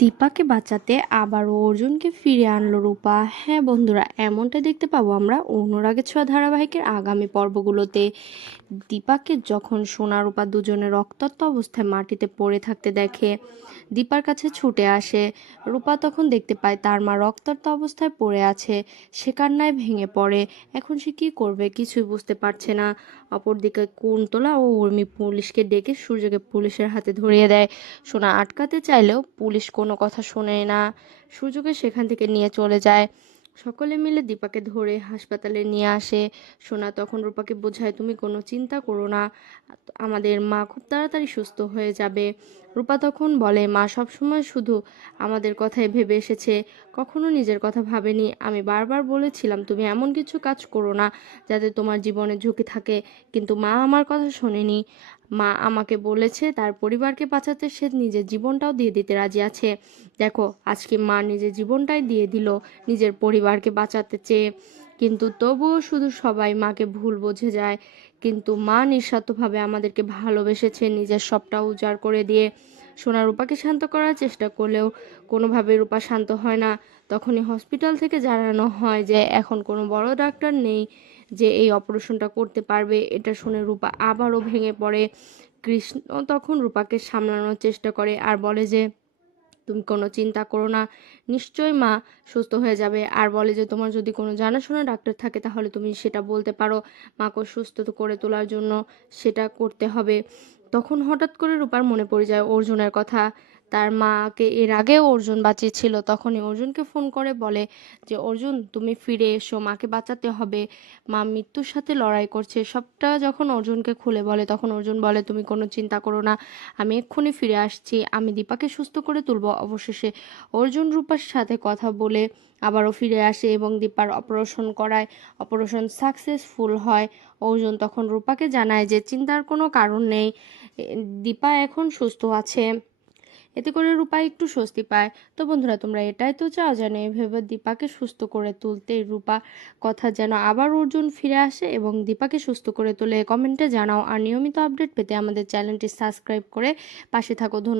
দীপাকে বাঁচাতে আবারও অর্জুনকে ফিরে আনলো রূপা। হ্যাঁ বন্ধুরা, এমনটা দেখতে পাবো আমরা অনুরাগের ছোঁয়া ধারাবাহিকের আগামী পর্বগুলোতে। দীপাকে যখন সোনা রূপা দুজনে রক্তাক্ত অবস্থায় মাটিতে পড়ে থাকতে দেখে, দীপার কাছে ছুটে আসে। রূপা তখন দেখতে পায় তার মা রক্তাক্ত অবস্থায় পড়ে আছে। সে কান্নায় ভেঙে পড়ে। এখন সে কি করবে কিছুই বুঝতে পারছে না। অপরদিকে কুন্তলা ও উর্মি পুলিশকে ডেকে সূর্যকে পুলিশের হাতে ধরিয়ে দেয়। সোনা আটকাতে চাইলেও পুলিশ কোনো কথা শোনে না, সূর্যকে সেখান থেকে নিয়ে চলে যায়। সকলে মিলে দীপাকে ধরে হাসপাতালে নিয়ে আসে। সোনা তখন রূপাকে বোঝায়, তুমি কোনো চিন্তা করো না, আমাদের মা খুব তাড়াতাড়ি সুস্থ হয়ে যাবে। রূপা তখন বলে, মা সবসময় শুধু আমাদের কথাই ভেবে এসেছে, কখনো নিজের কথা ভাবেনি। আমি বারবার বলেছিলাম তুমি এমন কিছু কাজ করো না যাতে তোমার জীবনে ঝুঁকি থাকে, কিন্তু মা আমার কথা শোনেনি। মা আমাকে বলেছে তার পরিবারকে বাঁচাতে সে নিজের জীবনটাও দিয়ে দিতে রাজি আছে। দেখো আজকে মা নিজের জীবনটাই দিয়ে দিল নিজের পরিবারকে বাঁচাতে চেয়ে। কিন্তু তবুও শুধু সবাই মাকে ভুল বুঝে যায়। কিন্তু মা নিঃস্বার্থভাবে আমাদেরকে ভালোবেসেছে, নিজের সবটা উজাড় করে দিয়ে। সোনা রূপাকে শান্ত করার চেষ্টা করলেও কোনোভাবে রূপা শান্ত হয় না। তখনই হসপিটাল থেকে জানানো হয় যে এখন কোনো বড় ডাক্তার নেই যে এই অপারেশনটা করতে পারবে। এটা শুনে রূপা আবারও ভেঙে পড়ে। কৃষ্ণ তখন রূপাকে সামলানোর চেষ্টা করে আর বলে যে তুমি কোনো চিন্তা করো না, নিশ্চয়ই মা সুস্থ হয়ে যাবে। আর বলে যে তোমার যদি কোনো জানাশোনা ডাক্তার থাকে তাহলে তুমি সেটা বলতে পারো, মাকে সুস্থ করে তোলার জন্য সেটা করতে হবে। তখন হঠাৎ করে রূপার মনে পড়ে যায় অর্জুনের কথা। তার মাকে এর আগেও অর্জুন বাঁচিয়েছিল। তখনই অর্জুনকে ফোন করে বলে যে অর্জুন তুমি ফিরে এসো, মাকে বাঁচাতে হবে, মা মৃত্যুর সাথে লড়াই করছে। সবটা যখন অর্জুনকে খুলে বলে তখন অর্জুন বলে তুমি কোনো চিন্তা করো না, আমি এক্ষুনি ফিরে আসছি, আমি দীপাকে সুস্থ করে তুলব। অবশেষে অর্জুন রূপার সাথে কথা বলে আবারও ফিরে আসে এবং দীপার অপারেশন করায়। অপারেশন সাকসেসফুল হয়। অর্জুন তখন রূপাকে জানায় যে চিন্তার কোনো কারণ নেই, দীপা এখন সুস্থ আছে। এতে করে রূপা একটু স্বস্তি পায়। তো বন্ধুরা, তোমরা এটাই তো চাও যেন এভাবে দীপাকে সুস্থ করে তুলতে রূপা কথা যেন আবার অর্জুন ফিরে আসে এবং দীপাকে সুস্থ করে তোলে। কমেন্টে জানাও। আর নিয়মিত আপডেট পেতে আমাদের চ্যানেলটি সাবস্ক্রাইব করে পাশে থাকো। ধন্যবাদ।